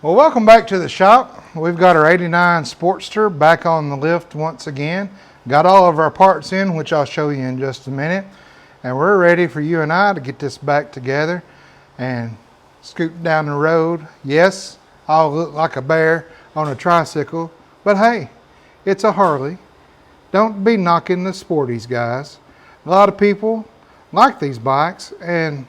Well, welcome back to the shop. We've got our 89 Sportster back on the lift once again. Got all of our parts in, which I'll show you in just a minute. And we're ready for you and I to get this back together and scoot down the road. Yes, I'll look like a bear on a tricycle, but hey, it's a Harley. Don't be knocking the sporties, guys. A lot of people like these bikes, and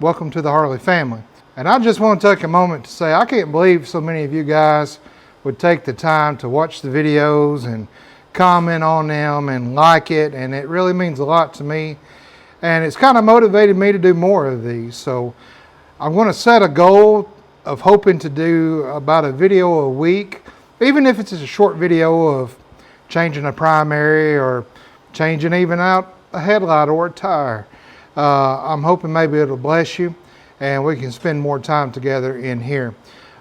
welcome to the Harley family. And I just want to take a moment to say I can't believe so many of you guys would take the time to watch the videos and comment on them and like it, and it really means a lot to me. And it's kind of motivated me to do more of these. So I'm going to set a goal of hoping to do about a video a week, even if it's just a short video of changing a primary or changing even out a headlight or a tire. I'm hoping maybe it'll bless you and we can spend more time together in here.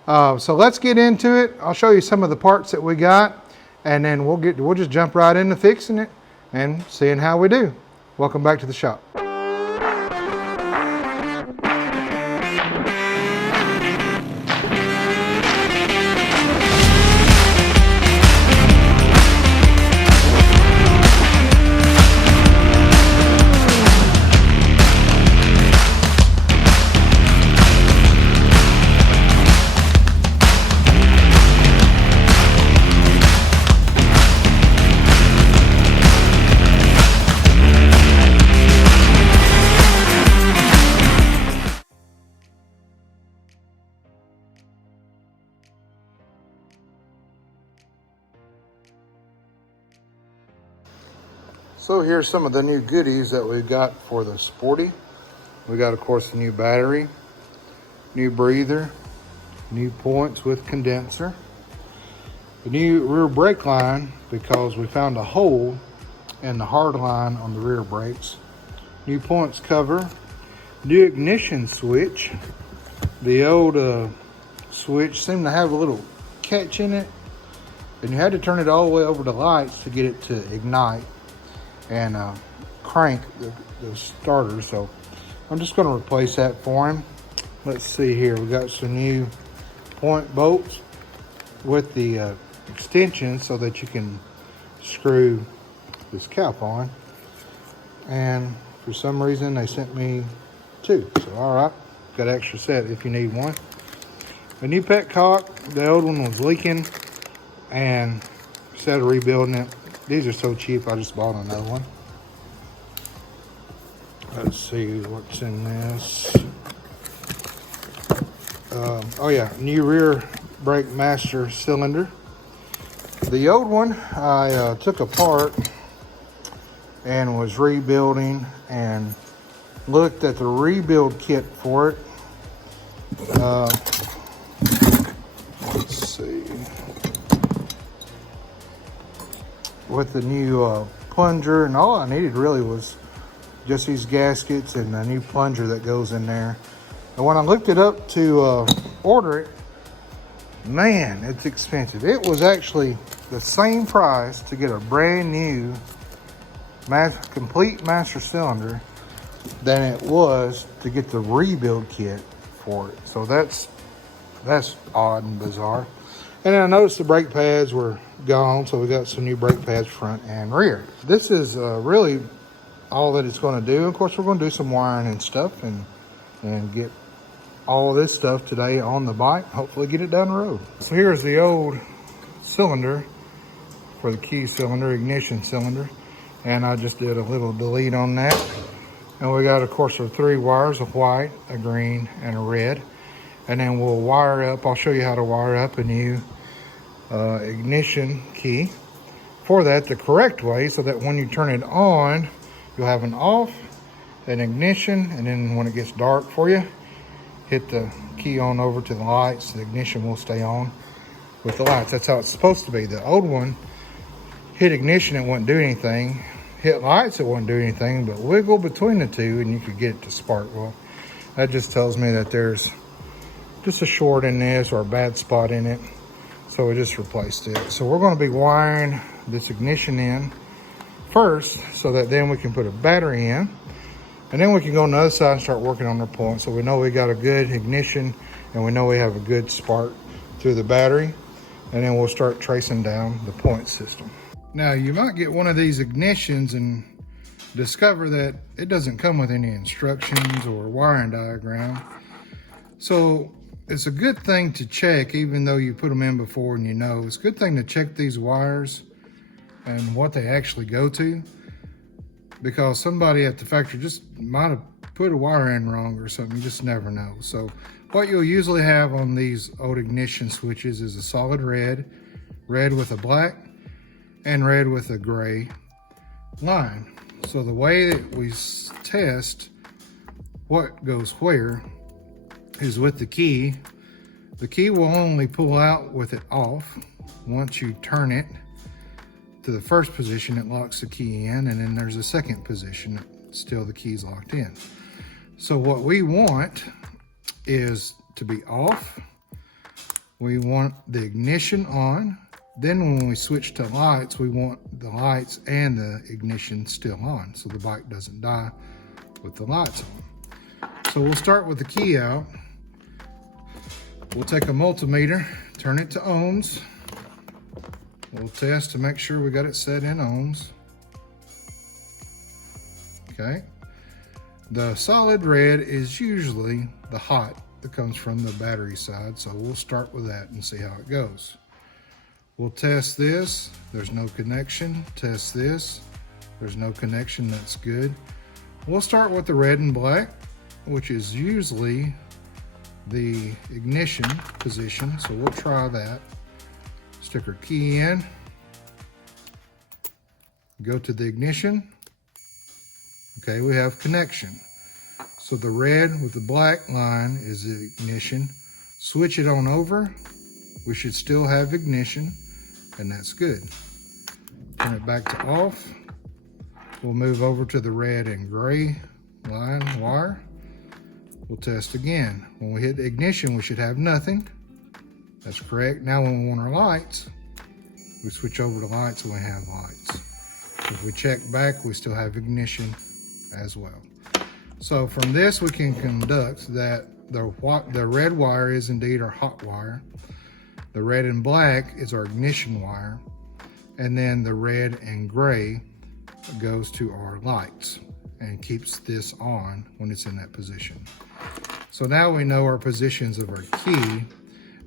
So let's get into it. I'll show you some of the parts that we got, and then we'll just jump right into fixing it and seeing how we do. Welcome back to the shop. So here's some of the new goodies that we've got for the Sporty. We got, of course, a new battery, new breather, new points with condenser, the new rear brake line because we found a hole in the hard line on the rear brakes, new points cover, new ignition switch. The old switch seemed to have a little catch in it, and you had to turn it all the way over to lights to get it to ignite and crank the starter. So I'm just going to replace that for him. Let's see here, we got some new point bolts with the extensions so that you can screw this cap on, and for some reason they sent me two, so all right, got an extra set if you need one. A new petcock, the old one was leaking, and instead of rebuilding it, these are so cheap, I just bought another one. Let's see what's in this. Oh yeah, new rear brake master cylinder. The old one I took apart and was rebuilding and looked at the rebuild kit for it. Let's see. With the new plunger, and all I needed really was just these gaskets and a new plunger that goes in there. And when I looked it up to order it, man, it's expensive. It was actually the same price to get a brand new complete master cylinder than it was to get the rebuild kit for it. So that's odd and bizarre. And then I noticed the brake pads were gone, so we got some new brake pads front and rear. This is really all that it's going to do. Of course, we're going to do some wiring and stuff and get all this stuff today on the bike, hopefully get it down the road. So here's the old cylinder for the key cylinder, ignition cylinder, and I just did a little delete on that. And we got, of course, our 3 wires, a white, a green, and a red. And then we'll wire up, I'll show you how to wire up a new ignition key for that the correct way, so that when you turn it on, you'll have an off, an ignition, and then when it gets dark for you, hit the key on over to the lights. The ignition will stay on with the lights. That's how it's supposed to be. The old one, hit ignition, it wouldn't do anything. Hit lights, it wouldn't do anything, but wiggle between the two and you could get it to spark. Well, that just tells me that there's just a short in this or a bad spot in it. So we just replaced it. So we're going to be wiring this ignition in first, so that then we can put a battery in, and then we can go on the other side and start working on the points. So we know we got a good ignition and we know we have a good spark through the battery, and then we'll start tracing down the point system. Now you might get one of these ignitions and discover that it doesn't come with any instructions or wiring diagram. So it's a good thing to check, even though you put them in before and you know. It's a good thing to check these wires and what they actually go to, because somebody at the factory just might have put a wire in wrong or something. You just never know. So what you'll usually have on these old ignition switches is a solid red with a black, and red with a gray line. So the way that we test what goes where is with the key. The key will only pull out with it off. Once you turn it to the first position, it locks the key in, and then there's a second position that still the key's locked in. So what we want is to be off. We want the ignition on. Then when we switch to lights, we want the lights and the ignition still on, so the bike doesn't die with the lights on. So we'll start with the key out. We'll take a multimeter, turn it to ohms. We'll test to make sure we got it set in ohms. Okay. The solid red is usually the hot that comes from the battery side, so we'll start with that and see how it goes. We'll test this, there's no connection. Test this, there's no connection, that's good. We'll start with the red and black, which is usually the ignition position, so we'll try that. Stick our key in, go to the ignition. Okay, we have connection. So the red with the black line is the ignition. Switch it on over, we should still have ignition, and that's good. Turn it back to off. We'll move over to the red and gray line wire. We'll test again. When we hit the ignition, we should have nothing. That's correct. Now when we want our lights, we switch over to lights and we have lights. If we check back, we still have ignition as well. So from this, we can conduct that the red wire is indeed our hot wire. The red and black is our ignition wire. And then the red and gray goes to our lights and keeps this on when it's in that position. So now we know our positions of our key.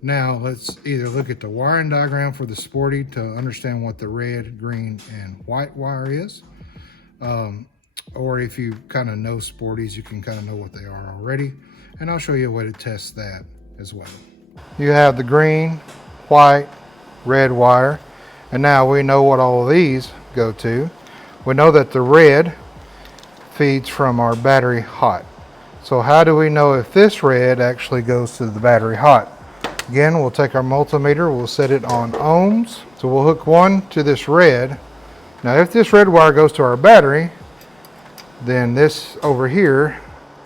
Now let's either look at the wiring diagram for the Sporty to understand what the red, green, and white wire is. Or if you kind of know Sporties, you can kind of know what they are already. And I'll show you a way to test that as well. You have the green, white, red wire. And now we know what all of these go to. We know that the red feeds from our battery hot. So how do we know if this red actually goes to the battery hot? Again, we'll take our multimeter, we'll set it on ohms. So we'll hook one to this red. Now if this red wire goes to our battery, then this over here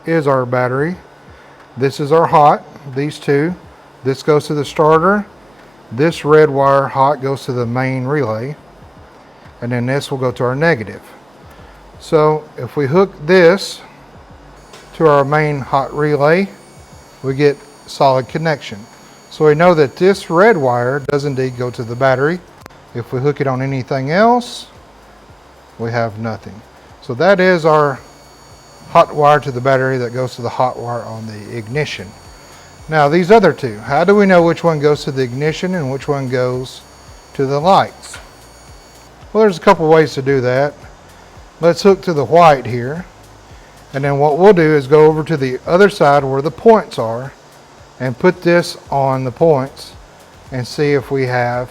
is our battery. This is our hot, these two. This goes to the starter. This red wire hot goes to the main relay. And then this will go to our negative. So if we hook this to our main hot relay, we get solid connection. So we know that this red wire does indeed go to the battery. If we hook it on anything else, we have nothing. So that is our hot wire to the battery that goes to the hot wire on the ignition. Now these other two, how do we know which one goes to the ignition and which one goes to the lights? Well, there's a couple ways to do that. Let's hook to the white here. And then what we'll do is go over to the other side where the points are and put this on the points and see if we have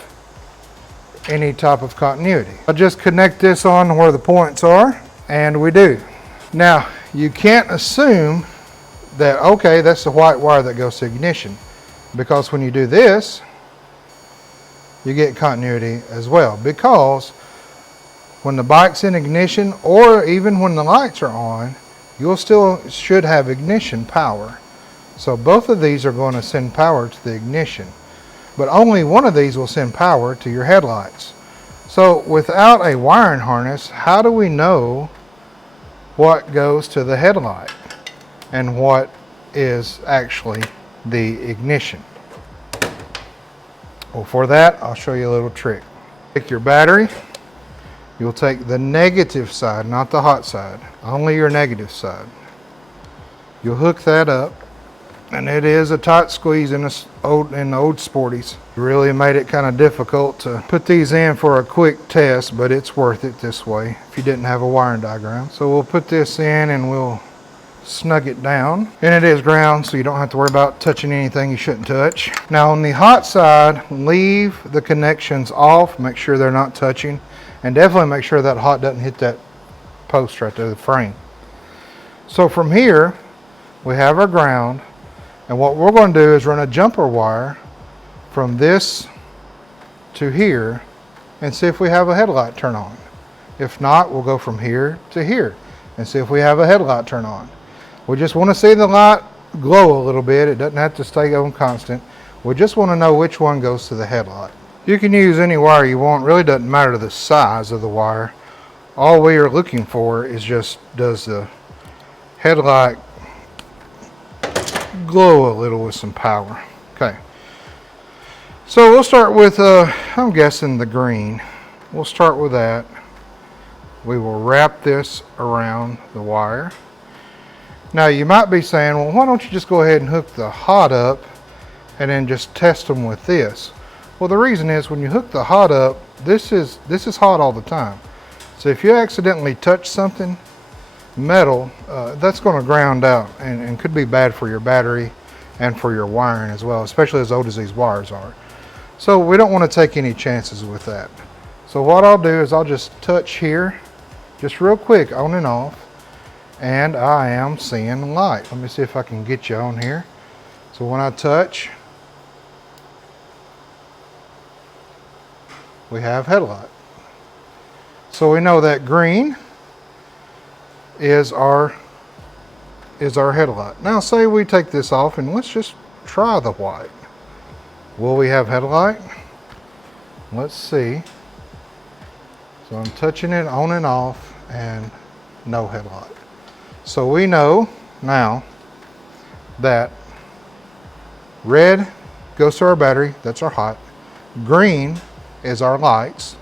any type of continuity. I'll just connect this on where the points are, and we do. Now, you can't assume that, okay, that's the white wire that goes to ignition, because when you do this, you get continuity as well, because when the bike's in ignition, or even when the lights are on, you'll still should have ignition power. So both of these are going to send power to the ignition, but only one of these will send power to your headlights. So without a wiring harness, how do we know what goes to the headlight and what is actually the ignition? Well, for that, I'll show you a little trick. Take your battery. You'll take the negative side, not the hot side, only your negative side. You'll hook that up, and it is a tight squeeze in the old Sporties. Really made it kind of difficult to put these in for a quick test, but it's worth it this way if you didn't have a wiring diagram. So we'll put this in and we'll snug it down. And it is ground, so you don't have to worry about touching anything you shouldn't touch. Now on the hot side, leave the connections off, make sure they're not touching, and definitely make sure that hot doesn't hit that post right there, the frame. So from here, we have our ground, and what we're going to do is run a jumper wire from this to here and see if we have a headlight turn on. If not, we'll go from here to here and see if we have a headlight turn on. We just want to see the light glow a little bit. It doesn't have to stay on constant. We just want to know which one goes to the headlight. You can use any wire you want. It really doesn't matter the size of the wire. All we are looking for is just, does the headlight glow a little with some power. Okay. So we'll start with, I'm guessing the green. We'll start with that. We will wrap this around the wire. Now you might be saying, well, why don't you just go ahead and hook the hot up and then just test them with this? Well, the reason is when you hook the hot up, this is hot all the time. So if you accidentally touch something, metal, that's going to ground out and could be bad for your battery and for your wiring as well, especially as old as these wires are. So we don't want to take any chances with that. So what I'll do is I'll just touch here, just real quick, on and off. And I am seeing light. Let me see if I can get you on here. So when I touch, we have headlight. So we know that green is our headlight. Now say we take this off and let's just try the white. Will we have headlight? Let's see. So I'm touching it on and off and no headlight. So we know now that red goes to our battery, that's our hot, green is our lights,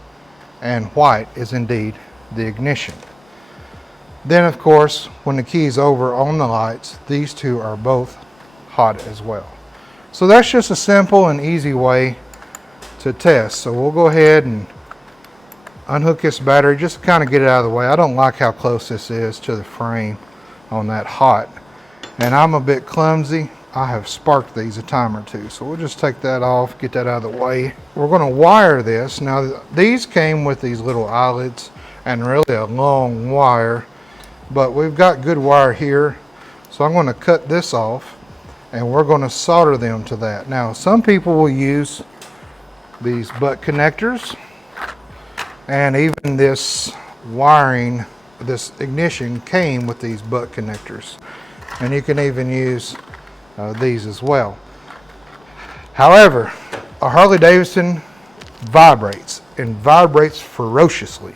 and white is indeed the ignition. Then of course, when the key is over on the lights, these two are both hot as well. So that's just a simple and easy way to test. So we'll go ahead and unhook this battery just to kind of get it out of the way. I don't like how close this is to the frame on that hot, and I'm a bit clumsy. I have sparked these a time or two, so we'll just take that off, get that out of the way. We're going to wire this. Now these came with these little eyelets and really a long wire, but we've got good wire here, so I'm going to cut this off and we're going to solder them to that. Now some people will use these butt connectors, and even this wiring, this ignition came with these butt connectors, and you can even use these as well. However, a Harley Davidson vibrates, and vibrates ferociously,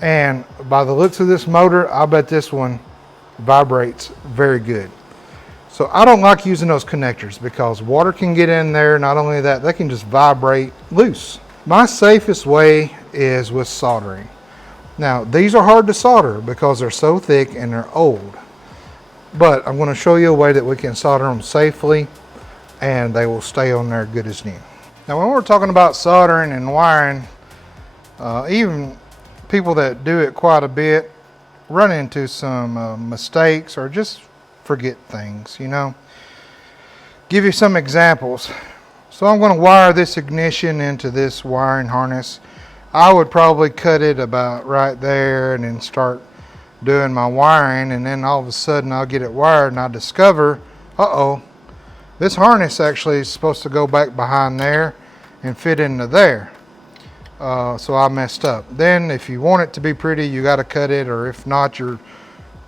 and by the looks of this motor, I bet this one vibrates very good. So I don't like using those connectors because water can get in there. Not only that, they can just vibrate loose. My safest way is with soldering. Now, these are hard to solder because they're so thick and they're old. But I'm going to show you a way that we can solder them safely and they will stay on there good as new. Now, when we're talking about soldering and wiring, even people that do it quite a bit run into some mistakes or just forget things, you know. Give you some examples. So I'm going to wire this ignition into this wiring harness. I would probably cut it about right there and then start doing my wiring, and then all of a sudden I'll get it wired and I discover, uh-oh, this harness actually is supposed to go back behind there and fit into there. So I messed up. Then if you want it to be pretty, you got to cut it, or if not, you're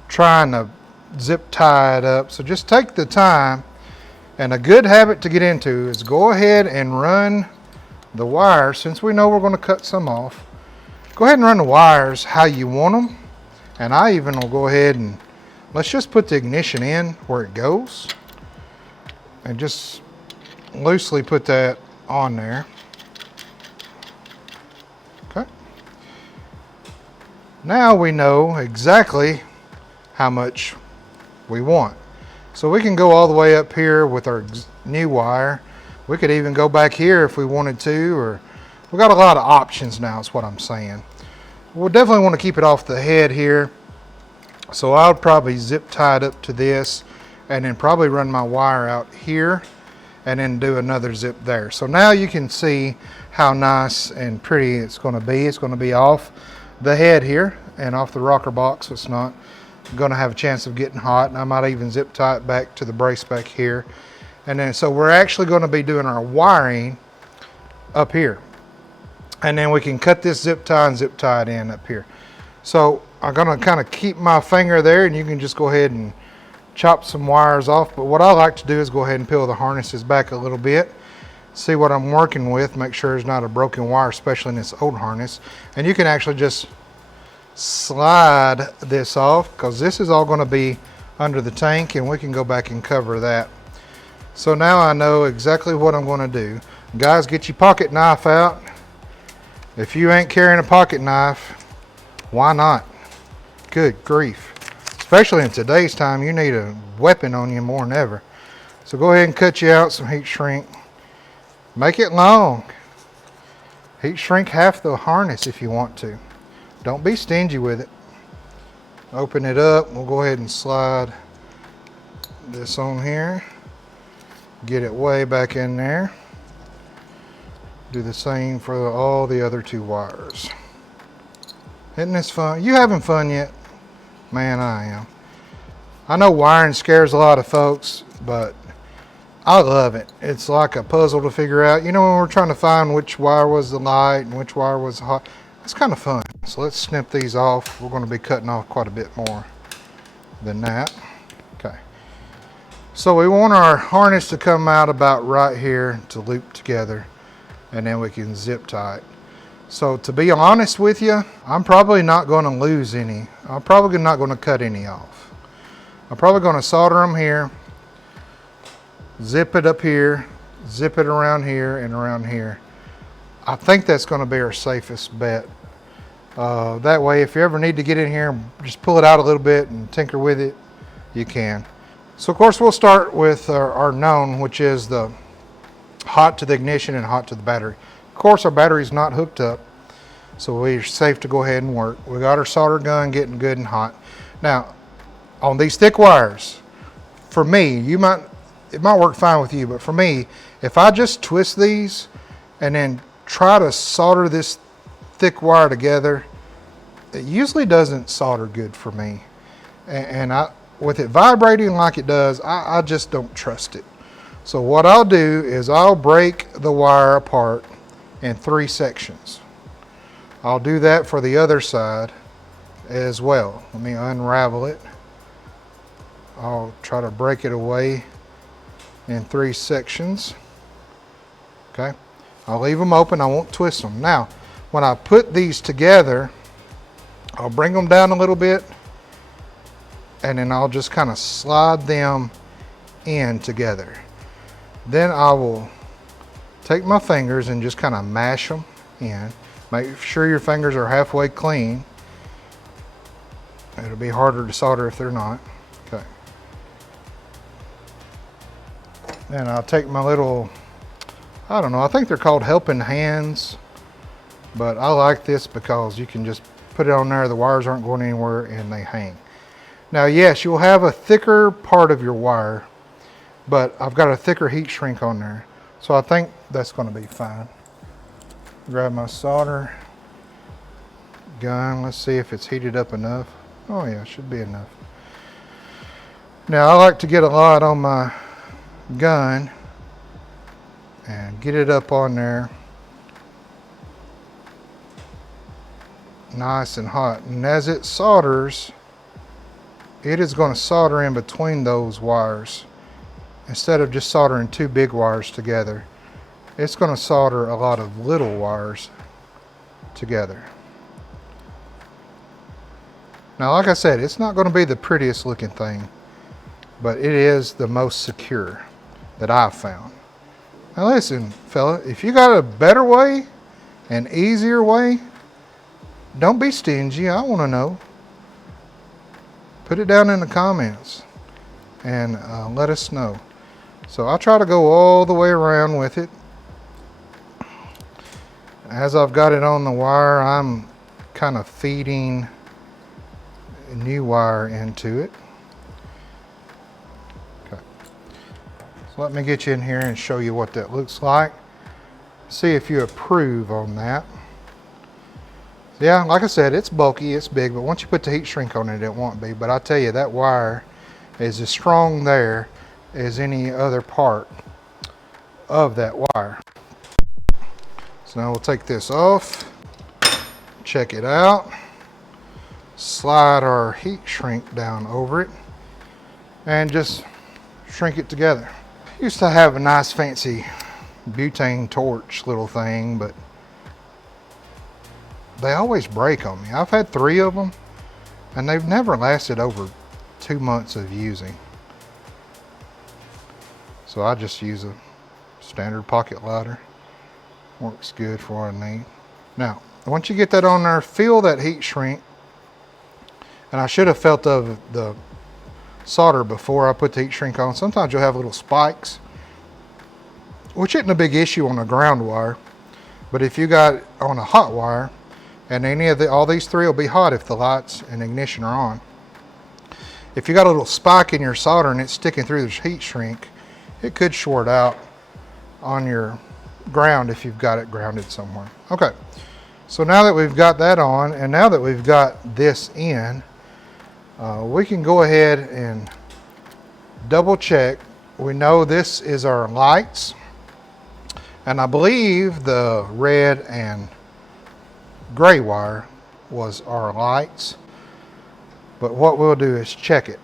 trying to zip tie it up. So just take the time, and a good habit to get into is go ahead and run the wires. Since we know we're going to cut some off, go ahead and run the wires how you want them. And I even will go ahead and let's just put the ignition in where it goes and just loosely put that on there. Okay. Now we know exactly how much we want. So we can go all the way up here with our new wire. We could even go back here if we wanted to, or we got a lot of options now is what I'm saying. We'll definitely want to keep it off the head here. So I'll probably zip tie it up to this and then probably run my wire out here and then do another zip there. So now you can see how nice and pretty it's going to be. It's going to be off the head here and off the rocker box. So it's not going to have a chance of getting hot. And I might even zip tie it back to the brace back here. And then so we're actually going to be doing our wiring up here. And then we can cut this zip tie and zip tie it in up here. So I'm going to kind of keep my finger there, and you can just go ahead and chop some wires off. But what I like to do is go ahead and peel the harnesses back a little bit, see what I'm working with, make sure there's not a broken wire, especially in this old harness. And you can actually just slide this off, because this is all going to be under the tank, and we can go back and cover that. So now I know exactly what I'm going to do. Guys, get your pocket knife out. If you ain't carrying a pocket knife, why not? Good grief. Especially in today's time, you need a weapon on you more than ever. So go ahead and cut you out some heat shrink. Make it long. Heat shrink half the harness if you want to. Don't be stingy with it. Open it up. We'll go ahead and slide this on here. Get it way back in there. Do the same for all the other two wires. Isn't this fun? You having fun yet? Man, I am. I know wiring scares a lot of folks, but I love it. It's like a puzzle to figure out. You know, when we're trying to find which wire was the light and which wire was the hot, it's kind of fun. So let's snip these off. We're going to be cutting off quite a bit more than that. Okay. So we want our harness to come out about right here to loop together, and then we can zip tie it. So to be honest with you, I'm probably not going to lose any. I'm probably not going to cut any off. I'm probably going to solder them here, zip it up here, zip it around here and around here. I think that's going to be our safest bet. That way, if you ever need to get in here, just pull it out a little bit and tinker with it, you can. So of course we'll start with our known, which is the hot to the ignition and hot to the battery. Of course, our battery's not hooked up, so we're safe to go ahead and work. We got our solder gun getting good and hot. Now, on these thick wires, for me, it might work fine with you, but for me, if I just twist these and then try to solder this thick wire together, it usually doesn't solder good for me. And with it vibrating like it does, I just don't trust it. So what I'll do is I'll break the wire apart in 3 sections. I'll do that for the other side as well. Let me unravel it. I'll try to break it away in 3 sections. Okay, I'll leave them open. I won't twist them. Now, when I put these together, I'll bring them down a little bit, and then I'll just kind of slide them in together. Then I will take my fingers and just kind of mash them in. Make sure your fingers are halfway clean. It'll be harder to solder if they're not. Okay. Then I'll take my little, I don't know, I think they're called helping hands, but I like this because you can just put it on there, the wires aren't going anywhere, and they hang. Now yes, you'll have a thicker part of your wire, but I've got a thicker heat shrink on there, so I think that's going to be fine. Grab my solder gun. Let's see if it's heated up enough. Oh yeah, it should be enough. Now I like to get a lot on my gun and get it up on there nice and hot. And as it solders, it is going to solder in between those wires. Instead of just soldering 2 big wires together, it's going to solder a lot of little wires together. Now, like I said, it's not going to be the prettiest looking thing, but it is the most secure that I've found. Now listen, fella, if you got a better way, an easier way, don't be stingy. I want to know. Put it down in the comments and let us know. So I'll try to go all the way around with it. As I've got it on the wire, I'm kind of feeding new wire into it. Okay. So let me get you in here and show you what that looks like. See if you approve on that. Yeah, like I said, it's bulky, it's big, but once you put the heat shrink on it, it won't be. But I tell you, that wire is as strong there as any other part of that wire. So now we'll take this off, check it out, slide our heat shrink down over it, and just shrink it together. I used to have a nice fancy butane torch little thing, but they always break on me. I've had 3 of them, and they've never lasted over 2 months of using. So I just use a standard pocket lighter. Works good for what I need. Now, once you get that on there, feel that heat shrink. And I should have felt of the solder before I put the heat shrink on. Sometimes you'll have little spikes, which isn't a big issue on a ground wire. But if you got it on a hot wire, and all these 3 will be hot if the lights and ignition are on. If you got a little spike in your solder and it's sticking through the heat shrink, it could short out on your ground if you've got it grounded somewhere. Okay, so now that we've got that on, and now that we've got this in, we can go ahead and double check. We know this is our lights, and I believe the red and gray wire was our lights, but what we'll do is check it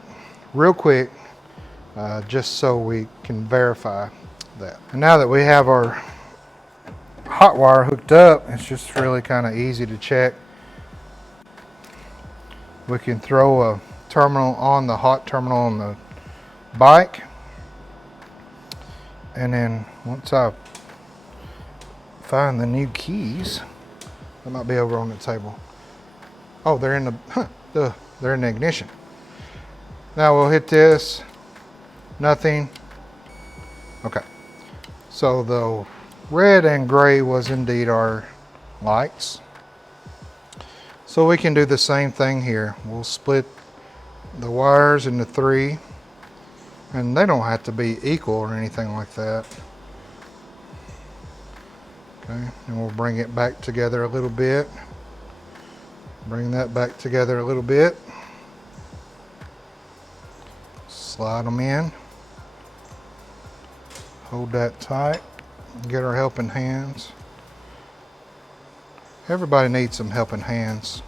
real quick just so we can verify that. And now that we have our hot wire hooked up, it's just really kind of easy to check. We can throw a terminal on the hot terminal on the bike, and then once I find the new keys, they might be over on the table. Oh, they're in they're in the ignition. Now we'll hit this. Nothing. Okay. So the red and gray was indeed our lights. So we can do the same thing here. We'll split the wires into 3, and they don't have to be equal or anything like that. Okay, and we'll bring it back together a little bit. Bring that back together a little bit. Slide them in. Hold that tight. Get our helping hands. Everybody needs some helping hands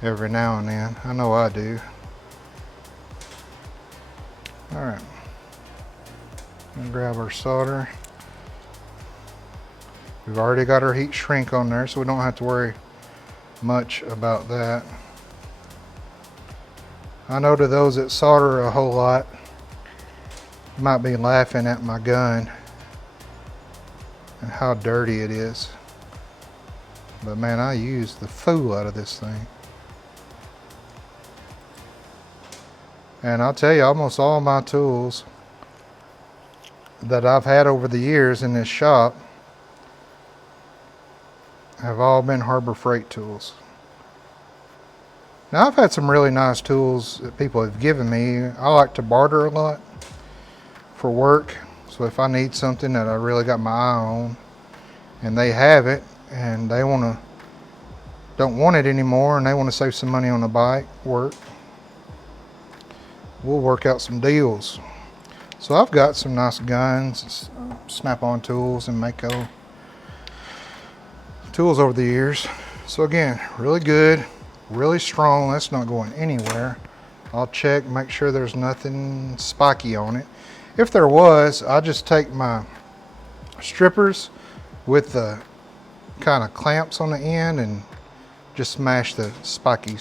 every now and then. I know I do. All right. Gonna grab our solder. We've already got our heat shrink on there, so we don't have to worry much about that. I know to those that solder a whole lot, might be laughing at my gun and how dirty it is. But man, I use the fool out of this thing. And I'll tell you, almost all my tools that I've had over the years in this shop have all been Harbor Freight tools. Now I've had some really nice tools that people have given me. I like to barter a lot for work. So if I need something that I really got my eye on and they have it and they don't want it anymore and they want to save some money on the bike work, we'll work out some deals. So I've got some nice guns, snap-on tools and Mako tools over the years. So again, really good, really strong. That's not going anywhere. I'll check, make sure there's nothing spiky on it. If there was, I'll just take my strippers with the kind of clamps on the end and just smash the spiky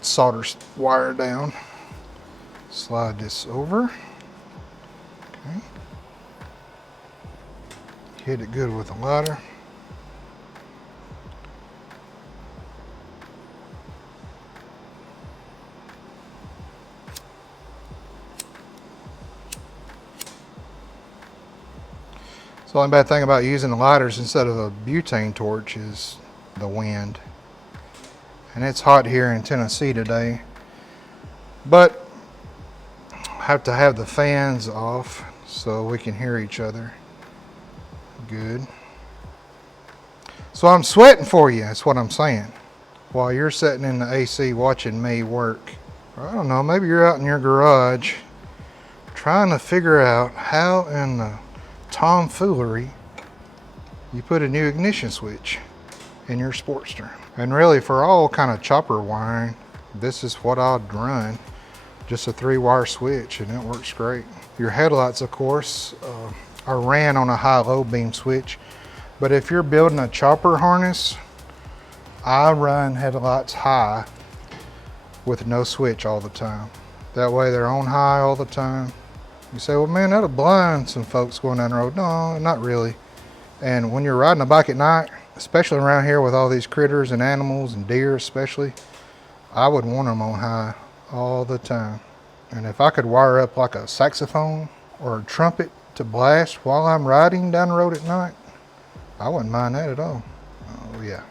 solder wire down. Slide this over. Okay. hit it good with a lighter. So the only bad thing about using the lighters instead of a butane torch is the wind. And it's hot here in Tennessee today. But I have to have the fans off so we can hear each other good. So I'm sweating for you, that's what I'm saying. While you're sitting in the AC watching me work. I don't know, maybe you're out in your garage trying to figure out how in the tomfoolery you put a new ignition switch in your Sportster. And really, for all kind of chopper wiring, this is what I'd run. Just a 3-wire switch, and it works great. Your headlights, of course, are ran on a high-low beam switch. But if you're building a chopper harness, I run headlights high with no switch all the time. That way they're on high all the time. You say, well, man, that'll blind some folks going down the road. No, not really. And when you're riding a bike at night, especially around here with all these critters and animals and deer especially, I would want them on high all the time. And if I could wire up like a saxophone or a trumpet to blast while I'm riding down the road at night, I wouldn't mind that at all. Oh yeah.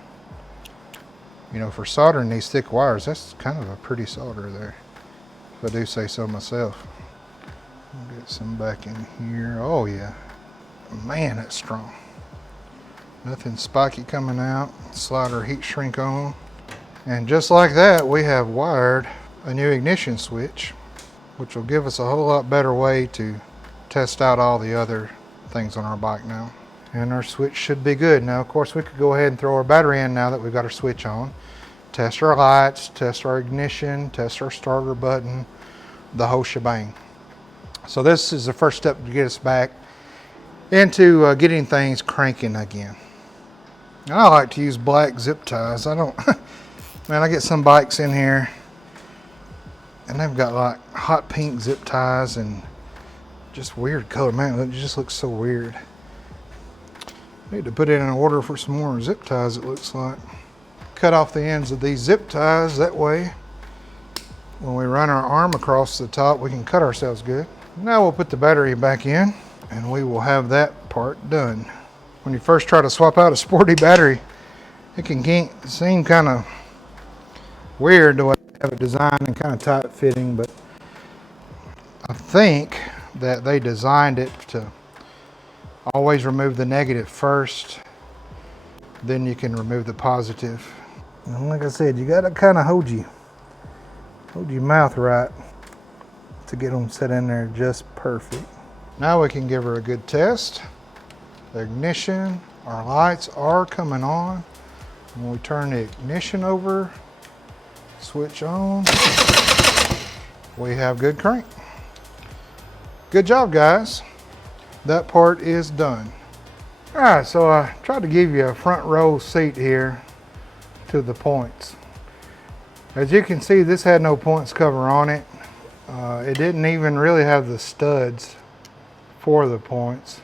You know, for soldering these thick wires, that's kind of a pretty solder there, if I do say so myself. I'll get some back in here. Oh yeah. Man, that's strong. Nothing spiky coming out. Slider heat shrink on. And just like that, we have wired a new ignition switch, which will give us a whole lot better way to test out all the other things on our bike now. And our switch should be good. Now, of course, we could go ahead and throw our battery in now that we've got our switch on. Test our lights, test our ignition, test our starter button, the whole shebang. So this is the first step to get us back into getting things cranking again. And I like to use black zip ties. I don't, man, I get some bikes in here and they've got like hot pink zip ties and just weird color. Man, it just looks so weird. Need to put in an order for some more zip ties, it looks like. Cut off the ends of these zip ties, that way when we run our arm across the top, we can cut ourselves good. Now we'll put the battery back in and we will have that part done. When you first try to swap out a sporty battery, it can seem kind of weird the way they have it designed and kind of tight fitting, but I think that they designed it to always remove the negative first, then you can remove the positive. And like I said, you gotta kind of hold your mouth right to get them set in there just perfect. Now we can give her a good test. The ignition, our lights are coming on. When we turn the ignition over, switch on, we have good crank. Good job, guys. That part is done. All right, so I tried to give you a front row seat here to the points. As you can see, this had no points cover on it. It didn't even really have the studs for the points.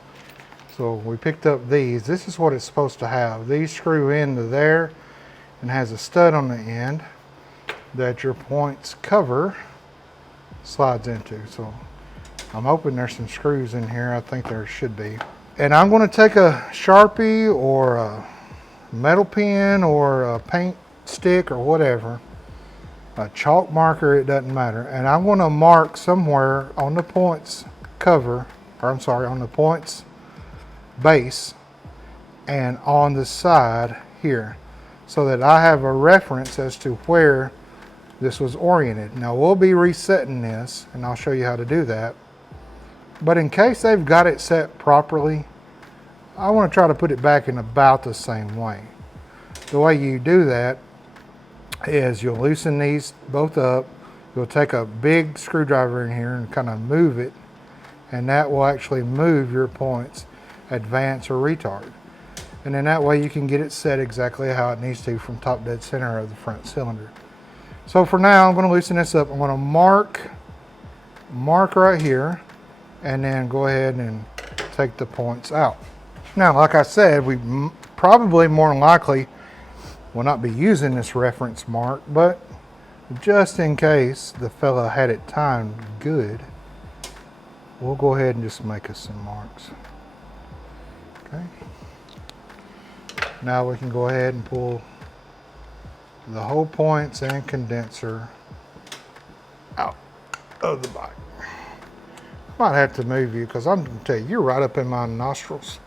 So we picked up these. This is what it's supposed to have. These screw into there and has a stud on the end that your points cover slides into. So I'm hoping there's some screws in here. I think there should be. And I'm going to take a Sharpie or a metal pen or a paint stick or whatever, a chalk marker, it doesn't matter. And I'm going to mark somewhere on the points cover, or I'm sorry, on the points base and on the side here, so that I have a reference as to where this was oriented. Now we'll be resetting this and I'll show you how to do that. But in case they've got it set properly, I want to try to put it back in about the same way. The way you do that is you'll loosen these both up. You'll take a big screwdriver in here and kind of move it, and that will actually move your points, advance or retard. And then that way you can get it set exactly how it needs to from top dead center of the front cylinder. So for now, I'm going to loosen this up. I'm going to mark right here and then go ahead and take the points out. Now, like I said, we probably more than likely will not be using this reference mark, but just in case the fella had it timed good, we'll go ahead and just make us some marks. Okay. Now we can go ahead and pull the hole points and condenser out of the bike. Might have to move you because I'm going to tell you, you're right up in my nostrils,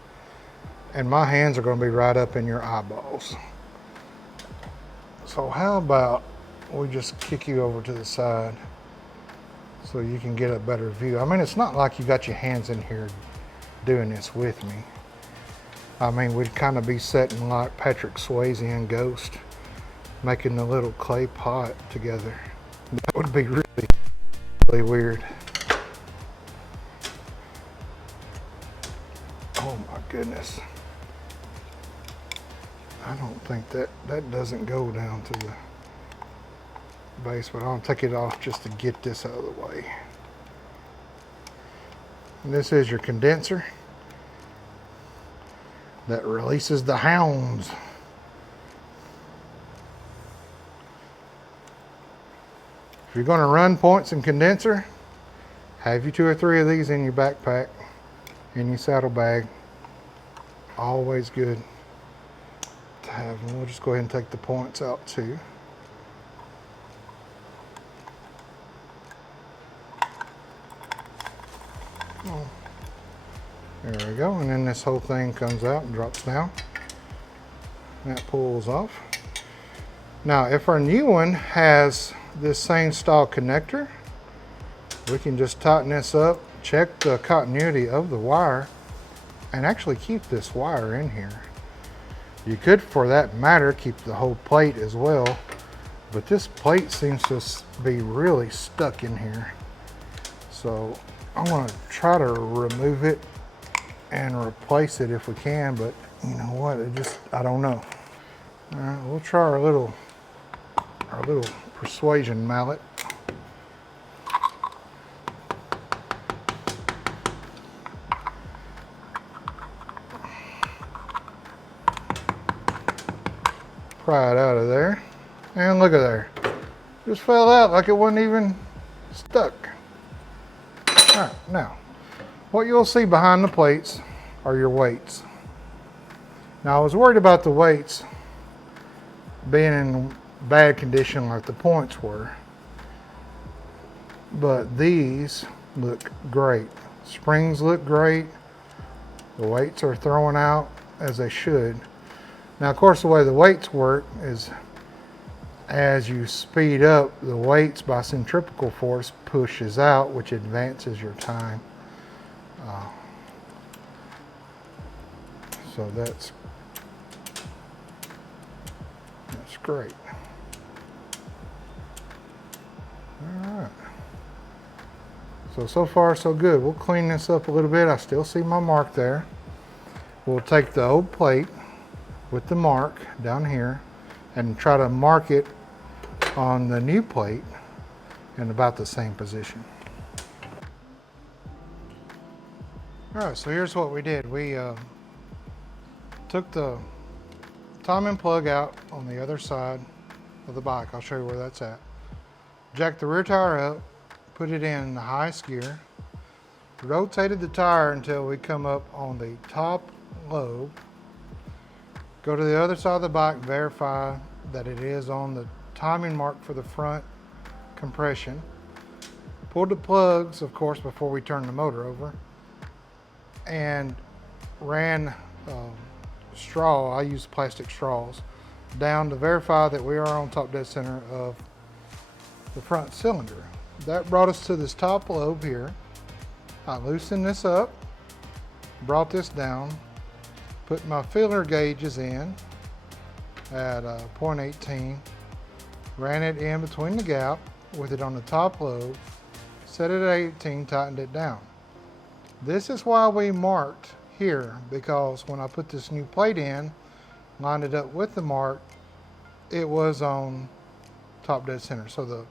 and my hands are going to be right up in your eyeballs. So how about we just kick you over to the side so you can get a better view. I mean, it's not like you got your hands in here doing this with me. I mean, we'd kind of be sitting like Patrick Swayze and Ghost, making a little clay pot together. That would be really, really weird. Oh my goodness. I don't think that doesn't go down to the base, but I'll take it off just to get this out of the way. And this is your condenser that releases the hounds. If you're going to run points and condenser, have you 2 or 3 of these in your backpack, in your saddlebag. Always good to have them. We'll just go ahead and take the points out too. Oh, there we go. And then this whole thing comes out and drops down. That pulls off. Now, if our new one has this same style connector, we can just tighten this up, check the continuity of the wire, and actually keep this wire in here. You could, for that matter, keep the whole plate as well, but this plate seems to be really stuck in here. So I'm going to try to remove it and replace it if we can, but you know what, I don't know. All right, we'll try our little persuasion mallet. Pry it out of there, and look at there. Just fell out like it wasn't even stuck. All right, now, what you'll see behind the plates are your weights. Now, I was worried about the weights being in bad condition like the points were, but these look great. Springs look great. The weights are throwing out as they should. Now, of course, the way the weights work is as you speed up, the weights by centrifugal force pushes out, which advances your time. So that's great. All right. So far so good. We'll clean this up a little bit. I still see my mark there. We'll take the old plate with the mark down here and try to mark it on the new plate in about the same position. All right, so here's what we did. We took the timing plug out on the other side of the bike. I'll show you where that's at. Jacked the rear tire up, put it in the highest gear, rotated the tire until we come up on the top lobe. Go to the other side of the bike, verify that it is on the timing mark for the front compression. Pulled the plugs, of course, before we turn the motor over, and ran straw, I use plastic straws, down to verify that we are on top dead center of the front cylinder. That brought us to this top lobe here. I loosened this up, brought this down, put my feeler gauges in at 0.18, ran it in between the gap with it on the top lobe, set it at 18, tightened it down. This is why we marked here, because when I put this new plate in, lined it up with the mark, it was on top dead center. So the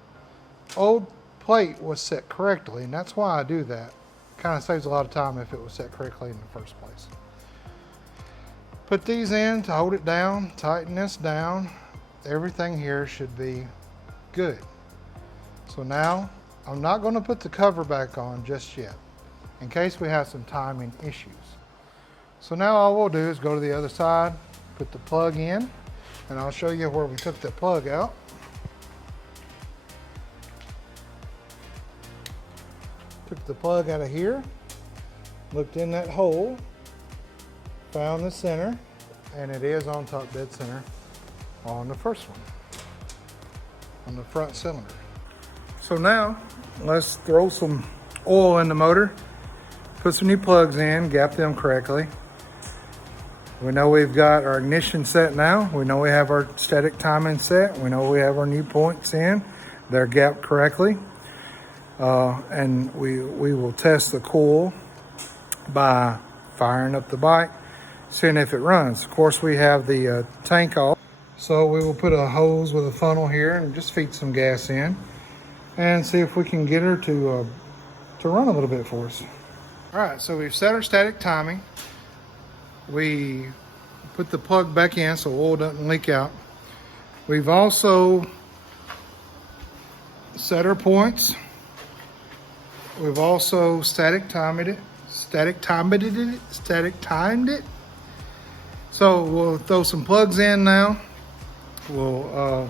old plate was set correctly, and that's why I do that. Kind of saves a lot of time if it was set correctly in the first place. Put these in to hold it down, tighten this down. Everything here should be good. So now I'm not going to put the cover back on just yet in case we have some timing issues. So now all we'll do is go to the other side, put the plug in, and I'll show you where we took the plug out. Took the plug out of here, looked in that hole, found the center, and it is on top dead center on the first one, on the front cylinder. So now let's throw some oil in the motor, put some new plugs in, gap them correctly. We know we've got our ignition set now. We know we have our static timing set. We know we have our new points in. They're gapped correctly. And we will test the coil by firing up the bike, seeing if it runs. Of course, we have the tank off. So we will put a hose with a funnel here and just feed some gas in and see if we can get her to run a little bit for us. All right, so we've set our static timing. We put the plug back in so oil doesn't leak out. We've also set our points. We've also static timed it. So we'll throw some plugs in now. We'll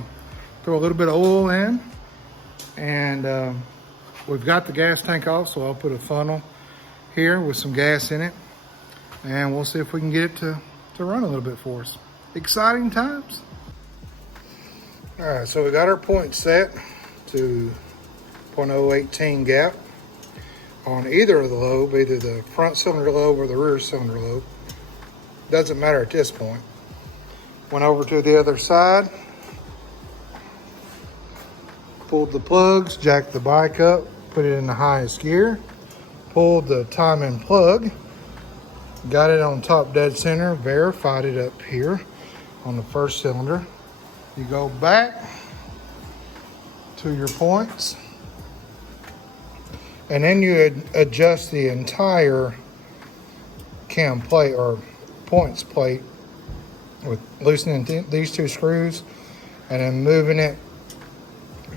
throw a little bit of oil in, and we've got the gas tank off, so I'll put a funnel here with some gas in it, and we'll see if we can get it to run a little bit for us. Exciting times. All right, so we got our point set to 0.018 gap on either of the lobe, either the front cylinder lobe or the rear cylinder lobe. Doesn't matter at this point. Went over to the other side, pulled the plugs, jacked the bike up, put it in the highest gear, pulled the timing plug, got it on top dead center, verified it up here on the first cylinder. You go back to your points, and then you adjust the entire cam plate or points plate with loosening these two screws and then moving it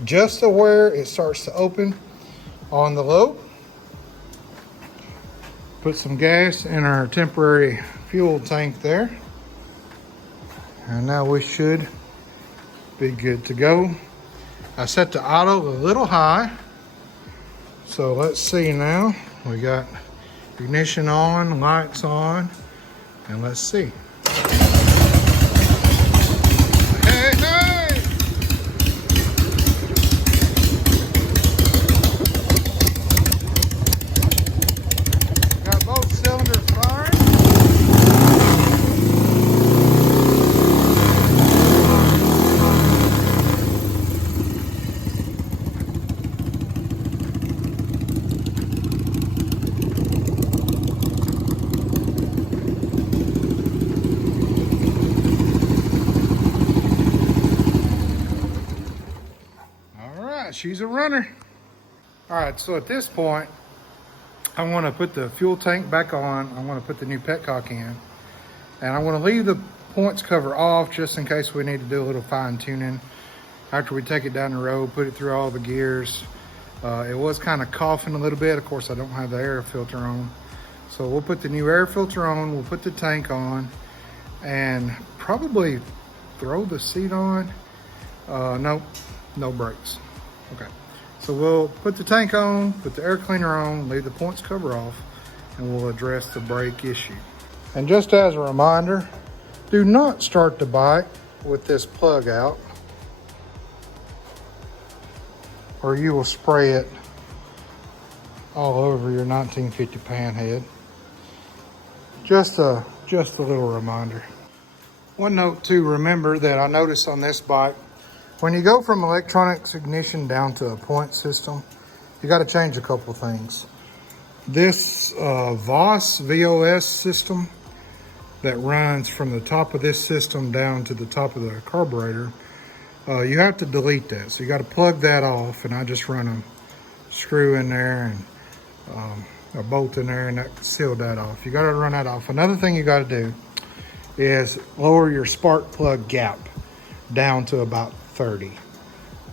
just to where it starts to open on the lobe. Put some gas in our temporary fuel tank there, and now we should be good to go. I set the auto a little high, so let's see now. We got ignition on, lights on, and let's see. Hey, hey! Got both cylinders firing. She's a runner. All right, so at this point, I want to put the fuel tank back on. I want to put the new petcock in, and I want to leave the points cover off just in case we need to do a little fine tuning after we take it down the road, put it through all the gears. It was kind of coughing a little bit. Of course, I don't have the air filter on, so we'll put the new air filter on, we'll put the tank on, and probably throw the seat on. Nope, no brakes. Okay, so we'll put the tank on, put the air cleaner on, leave the points cover off, and we'll address the brake issue. And just as a reminder, do not start the bike with this plug out, or you will spray it all over your 1950 pan head. Just a little reminder. One note to remember that I noticed on this bike, when you go from electronics ignition down to a point system, you got to change a couple things. This VOS system that runs from the top of this system down to the top of the carburetor, you have to delete that. So you got to plug that off, and I just run a screw in there and a bolt in there, and that sealed that off. You got to run that off. Another thing you got to do is lower your spark plug gap down to about 30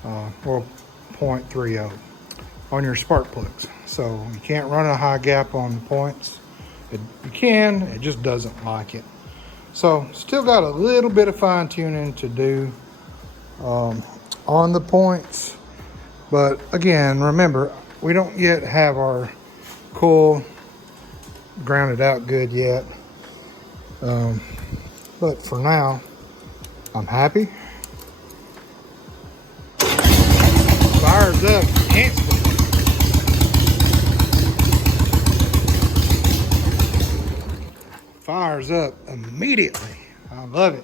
or 0.30 on your spark plugs. So you can't run a high gap on points. You can, it just doesn't like it. So still got a little bit of fine tuning to do on the points. But again, remember, we don't yet have our coil grounded out good yet. But for now, I'm happy. Fires up instantly. Fires up immediately. I love it.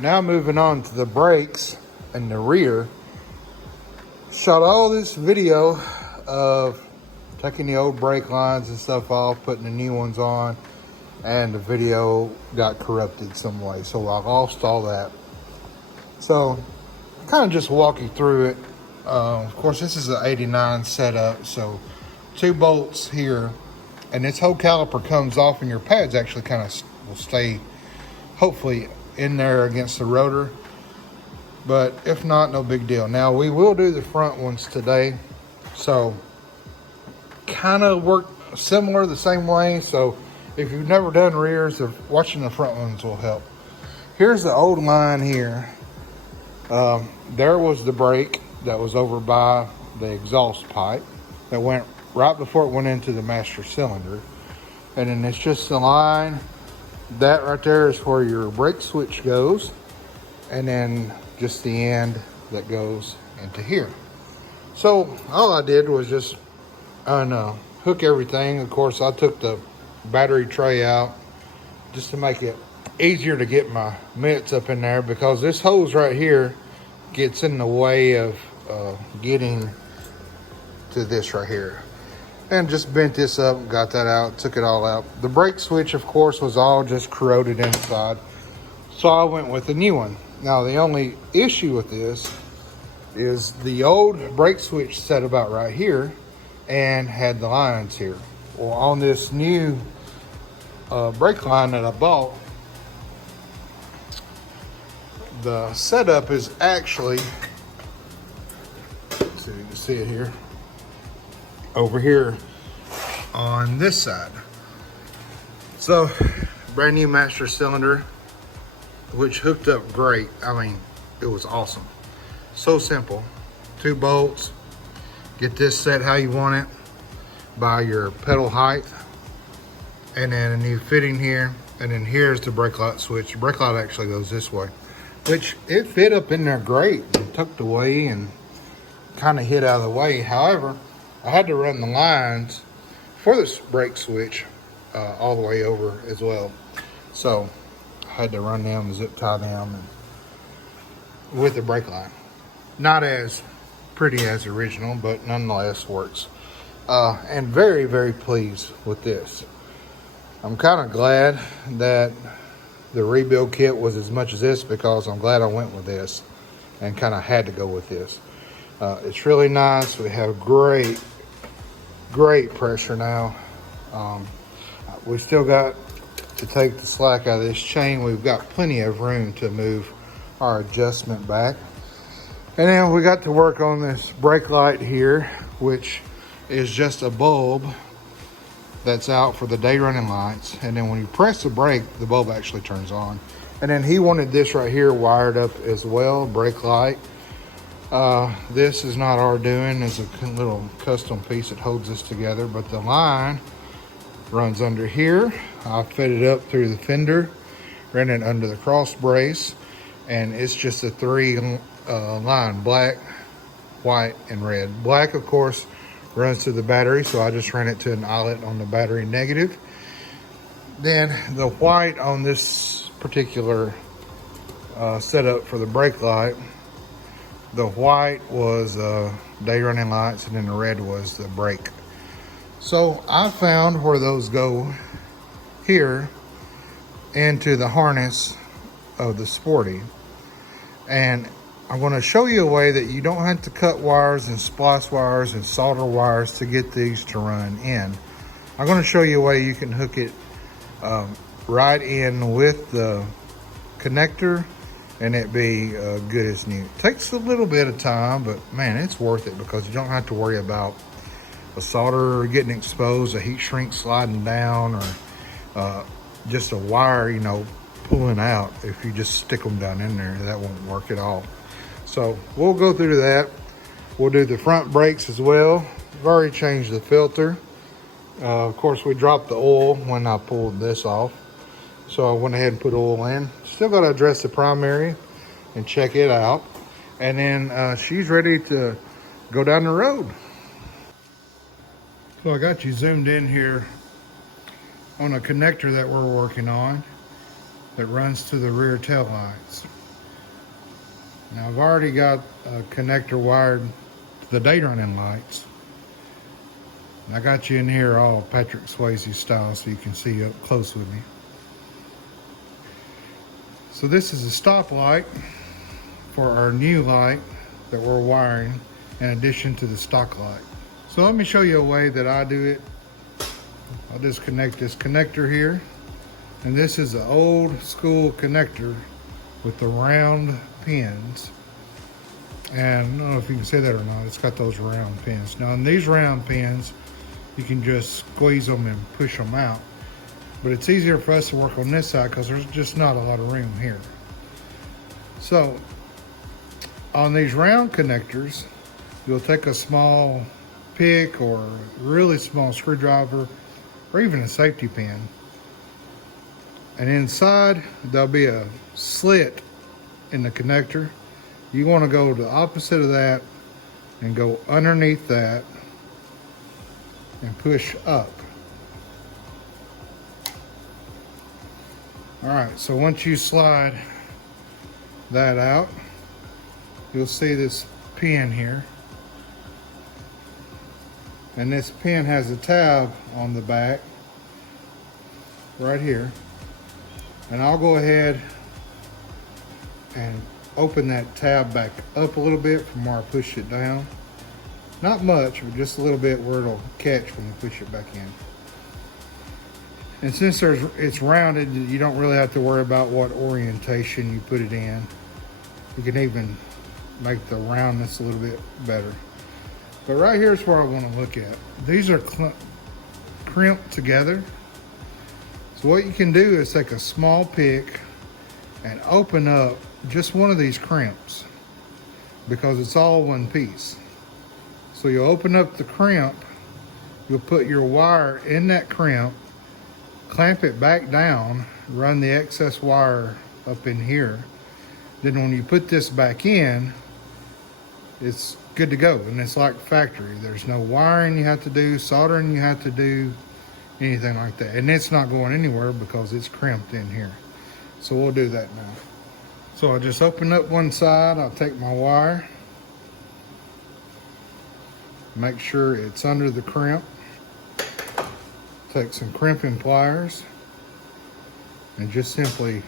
Now moving on to the brakes and the rear. Shot all this video of taking the old brake lines and stuff off, putting the new ones on, and the video got corrupted some way, so I lost all that. So kind of just walk you through it. Of course, this is an 89 setup, so 2 bolts here, and this whole caliper comes off, and your pads actually kind of will stay hopefully in there against the rotor. But if not, no big deal. Now we will do the front ones today, so kind of work similar, the same way. So if you've never done rears, watching the front ones will help. Here's the old line here. There was the brake that was over by the exhaust pipe that went right before it went into the master cylinder. And then it's just the line. That right there is where your brake switch goes. And then just the end that goes into here. So all I did was just hook everything. Of course, I took the battery tray out just to make it easier to get my mitts up in there, because this hose right here gets in the way of getting to this right here. And just bent this up and got that out, took it all out. The brake switch, of course, was all just corroded inside, so I went with a new one. Now the only issue with this is the old brake switch set about right here and had the lines here. Well, on this new brake line that I bought, the setup is actually, let's see if you can see it here, over here on this side. So brand new master cylinder, which hooked up great. I mean, it was awesome. So simple. 2 bolts. Get this set how you want it by your pedal height. And then a new fitting here. And then here's the brake light switch. The brake light actually goes this way, which it fit up in there great and tucked away and kind of hid out of the way. However, I had to run the lines for this brake switch all the way over as well. So I had to run them, zip tie them, and with the brake line. Not as pretty as original, but nonetheless works. And very, very pleased with this. I'm kind of glad that the rebuild kit was as much as this, because I'm glad I went with this and kind of had to go with this. It's really nice. We have great pressure now. We still got to take the slack out of this chain. We've got plenty of room to move our adjustment back. And then we got to work on this brake light here, which is just a bulb that's out for the day running lights. And then when you press the brake, the bulb actually turns on. And then he wanted this right here wired up as well, brake light. This is not our doing. It's a little custom piece that holds this together, but the line runs under here. I fed it up through the fender, ran it under the cross brace, and it's just a 3 line, black, white, and red. Black, of course, runs to the battery, so I just ran it to an eyelet on the battery negative. Then the white on this particular setup for the brake light, the white was day running lights, and then the red was the brake. So I found where those go here into the harness of the Sporty, and I'm going to show you a way that you don't have to cut wires and splice wires and solder wires to get these to run in. I'm going to show you a way you can hook it right in with the connector and it be good as new. It takes a little bit of time, but man, it's worth it because you don't have to worry about a solder getting exposed, a heat shrink sliding down, or just a wire, you know, pulling out. If you just stick them down in there, that won't work at all. So we'll go through that. We'll do the front brakes as well. I've already changed the filter. Of course, we dropped the oil when I pulled this off. So I went ahead and put oil in. Still got to address the primary and check it out. And then she's ready to go down the road. So I got you zoomed in here on a connector that we're working on that runs to the rear tail lights. Now I've already got a connector wired to the day running lights. And I got you in here all Patrick Swayze style so you can see up close with me. So this is a stop light for our new light that we're wiring in addition to the stock light. So let me show you a way that I do it. I'll just connect this connector here. And this is an old school connector with the round pins. And I don't know if you can see that or not, it's got those round pins. Now in these round pins, you can just squeeze them and push them out. But it's easier for us to work on this side because there's just not a lot of room here. So on these round connectors, you'll take a small pick or a really small screwdriver or even a safety pin. And inside there'll be a slit in the connector. You want to go the opposite of that and go underneath that and push up. All right, so once you slide that out, you'll see this pin here. And this pin has a tab on the back right here. And I'll go ahead and open that tab back up a little bit from where I pushed it down. Not much, but just a little bit where it'll catch when you push it back in. And since it's rounded, you don't really have to worry about what orientation you put it in. You can even make the roundness a little bit better. But right here is where I want to look at. These are crimped together. So what you can do is take a small pick and open up just one of these crimps because it's all one piece. So you'll open up the crimp, you'll put your wire in that crimp, clamp it back down, run the excess wire up in here. Then when you put this back in, it's good to go. And it's like factory. There's no wiring you have to do, soldering you have to do, anything like that. And it's not going anywhere because it's crimped in here. So we'll do that now. So I'll just open up one side. I'll take my wire, make sure it's under the crimp. Take some crimping pliers and just simply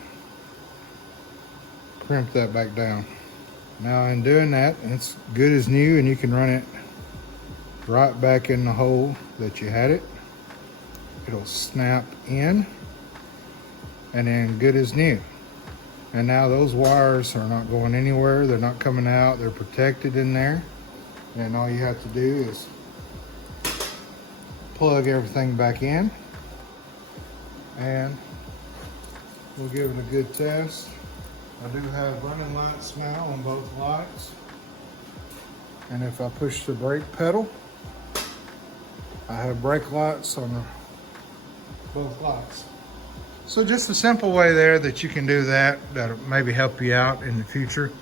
crimp that back down. Now in doing that, it's good as new and you can run it right back in the hole that you had it. It'll snap in and then good as new. And now those wires are not going anywhere. They're not coming out. They're protected in there. And all you have to do is plug everything back in and we'll give it a good test. I do have running lights now on both lights. And if I push the brake pedal, I have brake lights on both lights. So just a simple way there that you can do that, that'll maybe help you out in the future.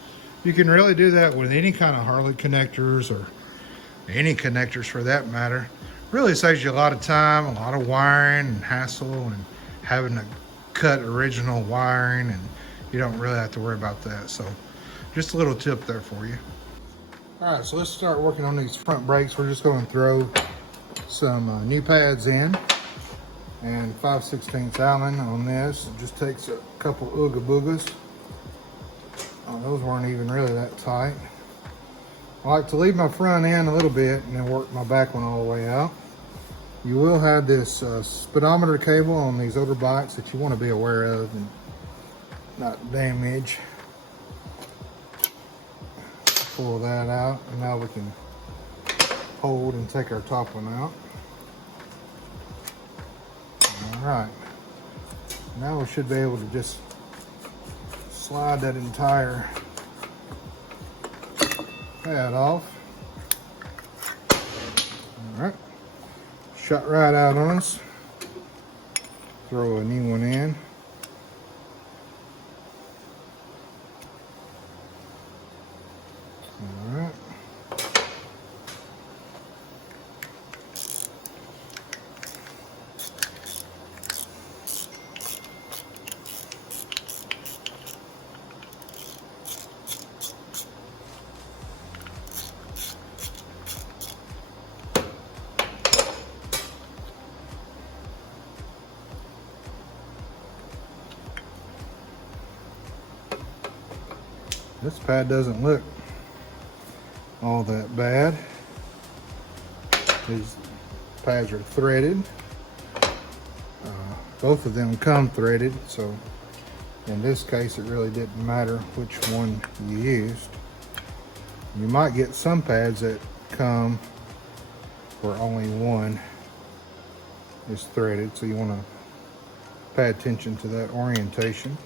You can really do that with any kind of Harley connectors or any connectors for that matter. Really saves you a lot of time, a lot of wiring and hassle and having to cut original wiring, and you don't really have to worry about that. So just a little tip there for you. All right, so let's start working on these front brakes. We're just going to throw some new pads in and 5/16 Allen on this. It just takes a couple Ooga Boogas. Oh, those weren't even really that tight. I like to leave my front end a little bit and then work my back one all the way out. You will have this speedometer cable on these older bikes that you want to be aware of and not damage. Pull that out, and now we can hold and take our top one out. All right, now we should be able to just slide that entire pad off. All right, shot right out on us. Throw a new one in. All right. This pad doesn't look all that bad. These pads are threaded. Both of them come threaded, so in this case it really didn't matter which one you used. You might get some pads that come where only one is threaded, so you want to pay attention to that orientation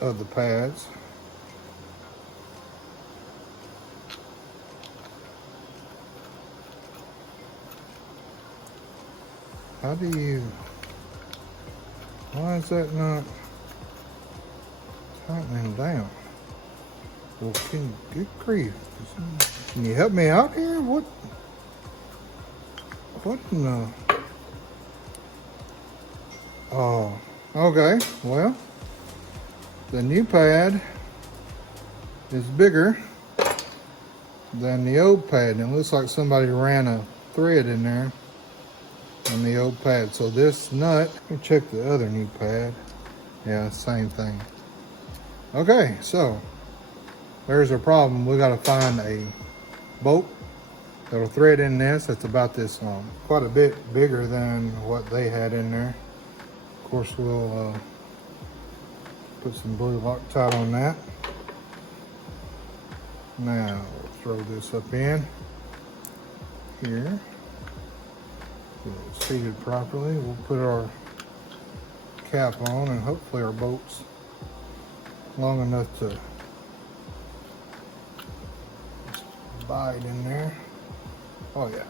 of the pads. How do you, why is that not tightening down? Well, good grief. Can you help me out here? What in the, oh, okay, well, the new pad is bigger than the old pad, and it looks like somebody ran a thread in there on the old pad. So this nut, let me check the other new pad. Yeah, same thing. Okay, so there's our problem. We got to find a bolt that'll thread in this. That's about this quite a bit bigger than what they had in there. Of course, we'll put some blue Loctite on that. Now we'll throw this up in here. Get it seated properly. We'll put our cap on, and hopefully our bolt's long enough to bite in there. Oh yeah.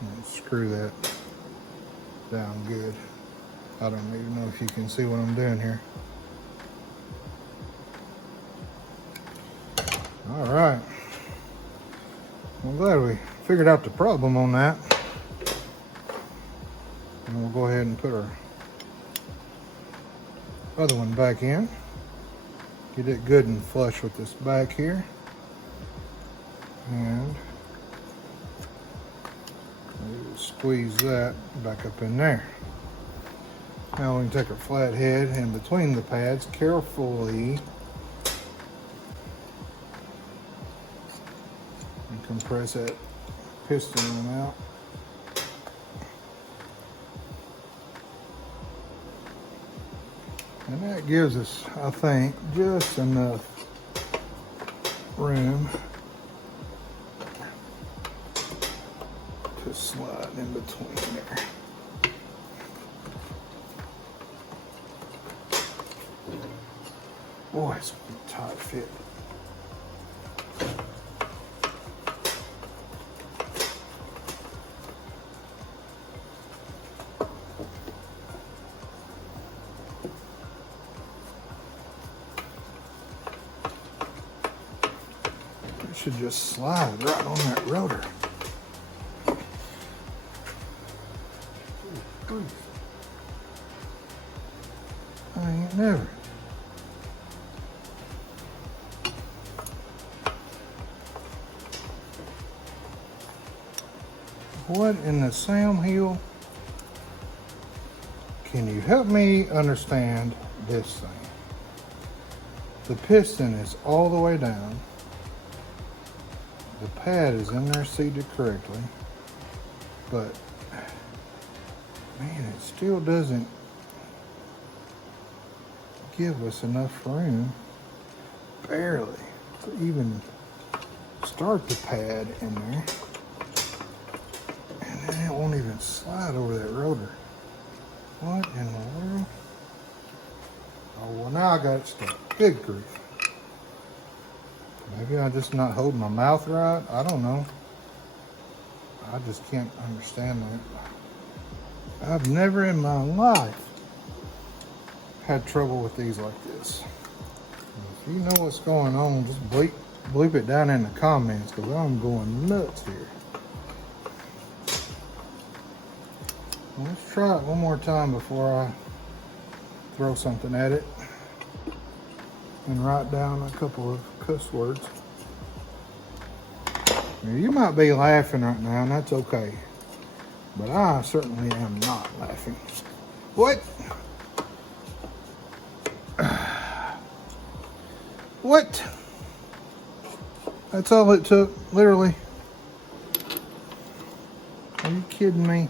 And screw that down good. I don't even know if you can see what I'm doing here. All right. I'm glad we figured out the problem on that. And we'll go ahead and put our other one back in. Get it good and flush with this back here. And we'll squeeze that back up in there. Now we can take our flat head in between the pads carefully and compress that piston one out. And that gives us, I think, just enough room to slide in between there. Boy, it's a tight fit. Should just slide right on that rotor. I ain't never. What in the Sam Hill? Can you help me understand this thing? The piston is all the way down. the pad is in there seated correctly, but man, it still doesn't give us enough room, barely, to even start the pad in there. And then it won't even slide over that rotor. What in the world? Oh, well, now I got it stuck. Good grief. Maybe I'm just not holding my mouth right. I don't know. I just can't understand that. I've never in my life had trouble with these like this. If you know what's going on, just bleep it down in the comments, because I'm going nuts here. Let's try it one more time before I throw something at it and write down a couple of cuss words. Now, you might be laughing right now, and that's okay, but I certainly am not laughing. What? What? That's all it took, literally. Are you kidding me?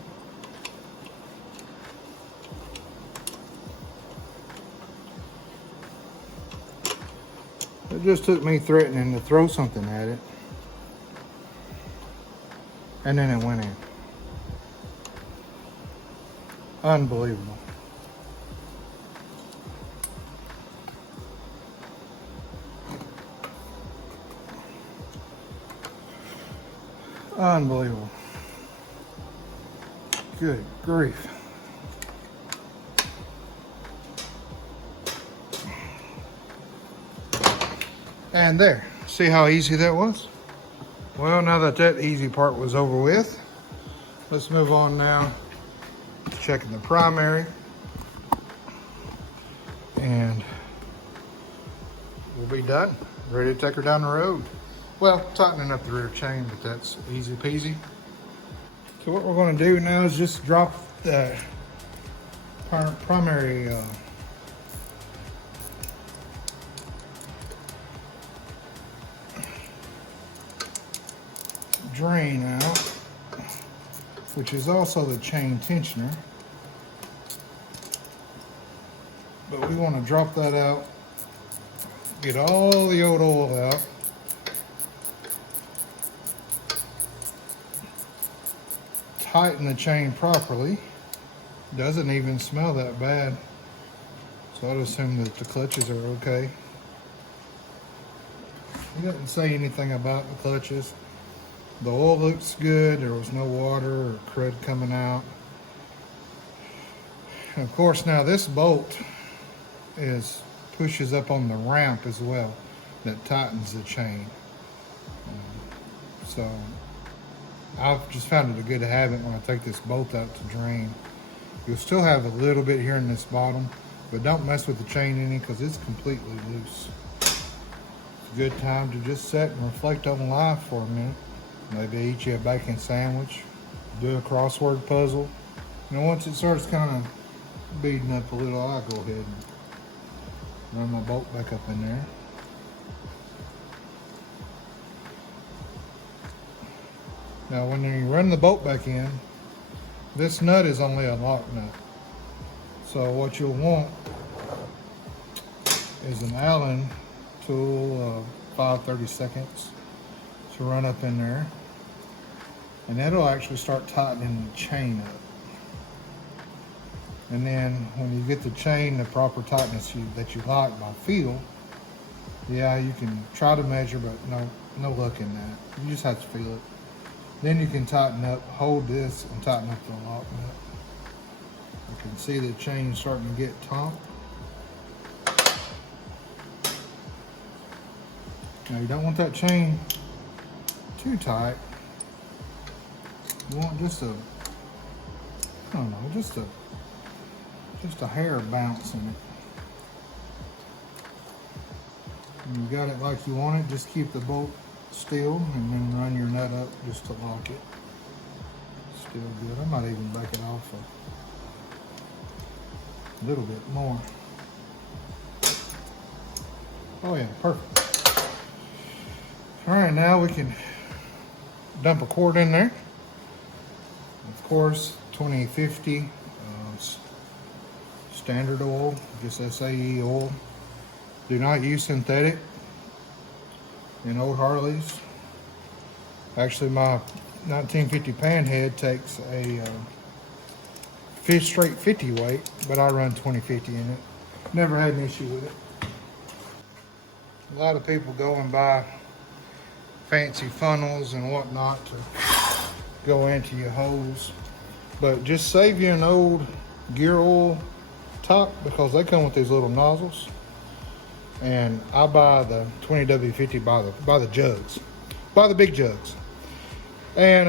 It just took me threatening to throw something at it, and then it went in. Unbelievable. Unbelievable. Good grief. And there, see how easy that was? Well, now that that easy part was over with, let's move on now to checking the primary. And we'll be done, ready to take her down the road. Well, tightening up the rear chain, but that's easy peasy. So what we're going to do now is just drop the primary drain out, which is also the chain tensioner. But we want to drop that out, get all the old oil out. Tighten the chain properly. Doesn't even smell that bad. So I'd assume that the clutches are okay. It doesn't say anything about the clutches. The oil looks good. There was no water or crud coming out. And of course, now this bolt pushes up on the ramp as well. That tightens the chain. So I've just found it a good habit when I take this bolt out to drain. You'll still have a little bit here in this bottom, but don't mess with the chain any because it's completely loose. It's a good time to just sit and reflect on life for a minute. Maybe eat you a bacon sandwich, do a crossword puzzle. And once it starts kind of beating up a little, I'll go ahead and run my bolt back up in there. Now when you run the bolt back in, this nut is only a lock nut. So what you'll want is an Allen tool, 5/32 to run up in there. And that'll actually start tightening the chain up. And then when you get the chain the proper tightness that you like by feel, yeah, you can try to measure, but no luck in that. You just have to feel it. Then you can tighten up, hold this and tighten up the lock nut. You can see the chain starting to get taut. Now you don't want that chain too tight. You want just a, I don't know, just a hair bounce in it. When you got it like you want it, just keep the bolt still and then run your nut up just to lock it. Still good. I might even back it off a little bit more. Oh yeah, perfect. All right, now we can dump a quart in there. Of course, 2050 standard oil, just SAE oil. Do not use synthetic in old Harleys. Actually, my 1950 panhead takes a straight 50 weight, but I run 2050 in it. Never had an issue with it. A lot of people go and buy fancy funnels and whatnot to go into your hose, but just save you an old gear oil top, because they come with these little nozzles. And I buy the 20W50 by the jugs, by the big jugs. And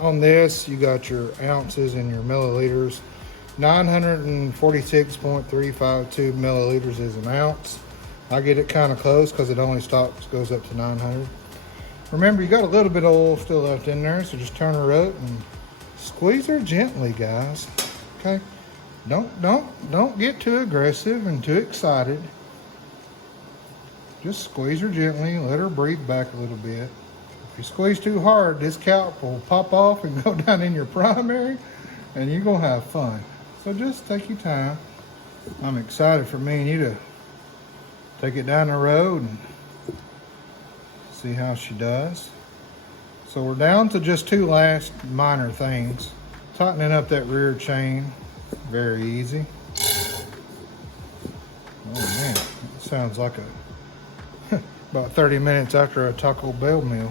on this, you got your ounces and your milliliters. 946.352 milliliters is an ounce. I get it kind of close because it only goes up to 900. Remember, you got a little bit of oil still left in there, so just turn her up and squeeze her gently, guys. Okay, don't get too aggressive and too excited. Just squeeze her gently, let her breathe back a little bit. If you squeeze too hard, this cap will pop off and go down in your primary, and you're gonna have fun. So just take your time. I'm excited for me and you to take it down the road and see how she does. So we're down to just two last minor things. Tightening up that rear chain, very easy. Oh man, it sounds like about 30 minutes after a Taco Bell meal.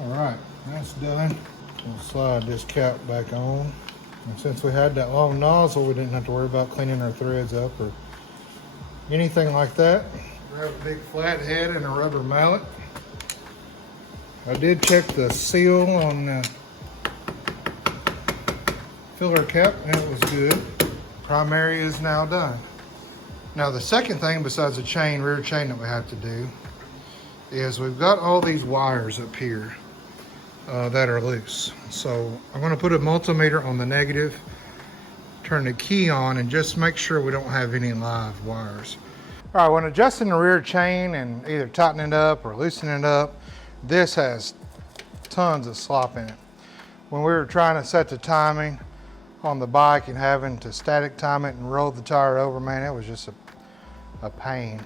All right, that's done. We'll slide this cap back on. And since we had that long nozzle, we didn't have to worry about cleaning our threads up or anything like that. Grab a big flat head and a rubber mallet. I did check the seal on the filler cap and it was good. Primary is now done. Now the second thing besides the chain, rear chain, that we have to do is we've got all these wires up here that are loose. So I'm going to put a multimeter on the negative, turn the key on, and just make sure we don't have any live wires. All right, when adjusting the rear chain and either tightening it up or loosening it up, this has tons of slop in it. When we were trying to set the timing on the bike and having to static time it and roll the tire over, man, it was just a pain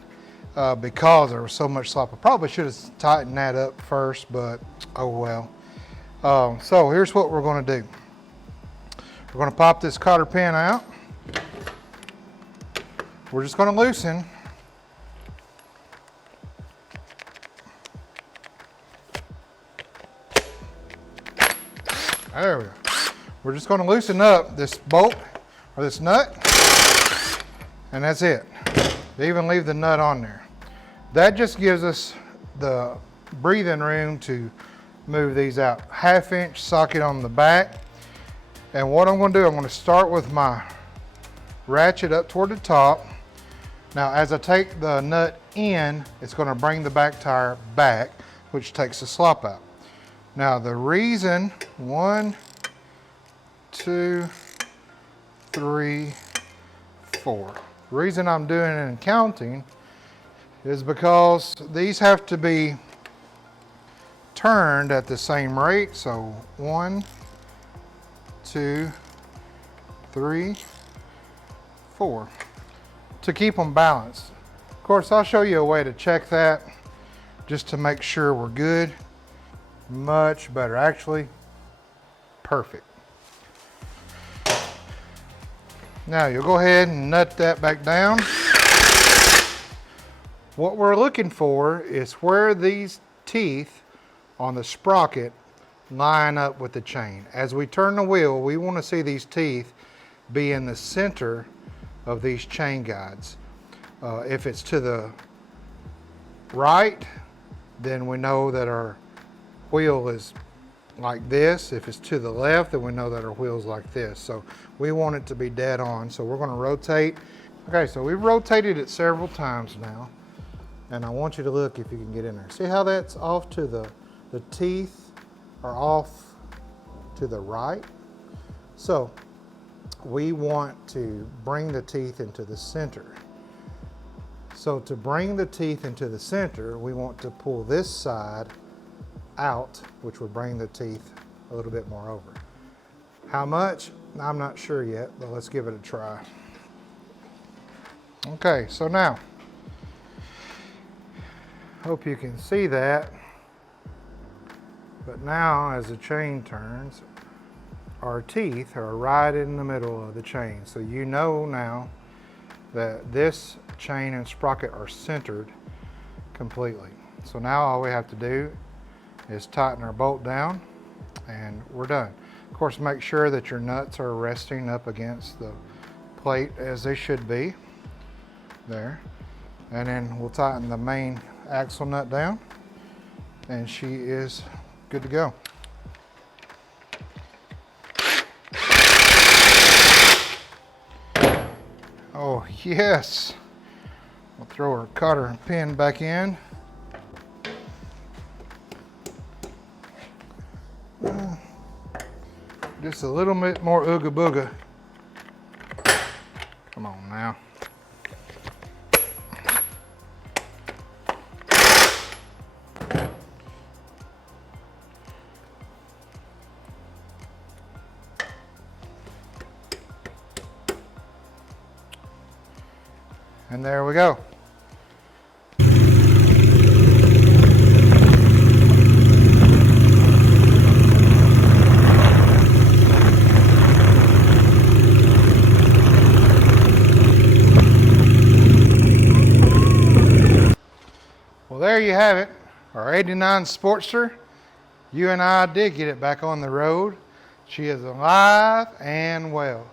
because there was so much slop. I probably should have tightened that up first, but oh well. So here's what we're going to do. We're going to pop this cotter pin out. We're just going to loosen. There we go. We're just going to loosen up this bolt or this nut, and that's it. They even leave the nut on there. That just gives us the breathing room to move these out. 1/2 inch socket on the back. And what I'm going to do, I'm going to start with my ratchet up toward the top. Now as I take the nut in, it's going to bring the back tire back, which takes the slop out. Now the reason, 1, 2, 3, 4. The reason I'm doing it and counting is because these have to be turned at the same rate. So 1, 2, 3, 4 to keep them balanced. Of course, I'll show you a way to check that just to make sure we're good. Much better, actually, perfect. Now you'll go ahead and nut that back down. What we're looking for is where these teeth on the sprocket line up with the chain. As we turn the wheel, we want to see these teeth be in the center of these chain guides. If it's to the right, then we know that our wheel is like this. If it's to the left, then we know that our wheel's like this. So we want it to be dead on. So we're going to rotate. Okay, so we've rotated it several times now. And I want you to look if you can get in there. See how that's off to the teeth are off to the right? So we want to bring the teeth into the center. So to bring the teeth into the center, we want to pull this side out, which would bring the teeth a little bit more over. How much? I'm not sure yet, but let's give it a try. Okay, so now, hope you can see that, but now as the chain turns, our teeth are right in the middle of the chain. So you know now that this chain and sprocket are centered completely. So now all we have to do is tighten our bolt down and we're done. Of course, make sure that your nuts are resting up against the plate as they should be. There. And then we'll tighten the main axle nut down and she is good to go. Oh yes. We'll throw our cotter and pin back in. Just a little bit more ooga booga. Come on now. And there we go. Well, there you have it. Our 89 Sportster. You and I did get it back on the road. She is alive and well.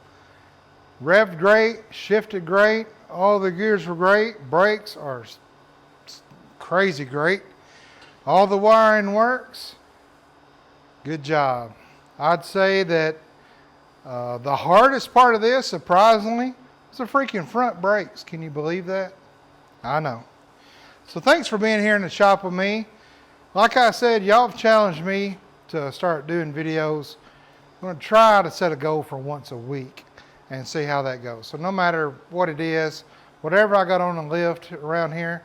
Revved great, shifted great, all the gears were great, brakes are crazy great. All the wiring works. Good job. I'd say that the hardest part of this, surprisingly, is the freaking front brakes. Can you believe that? I know. So thanks for being here in the shop with me. Like I said, y'all have challenged me to start doing videos. I'm going to try to set a goal for once a week and see how that goes. So no matter what it is, whatever I got on the lift around here,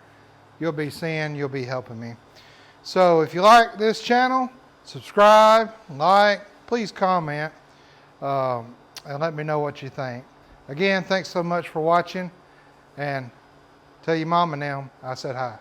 you'll be seeing, you'll be helping me. So if you like this channel, subscribe, like, please comment, and let me know what you think. Again, thanks so much for watching, and tell your mom and them I said hi.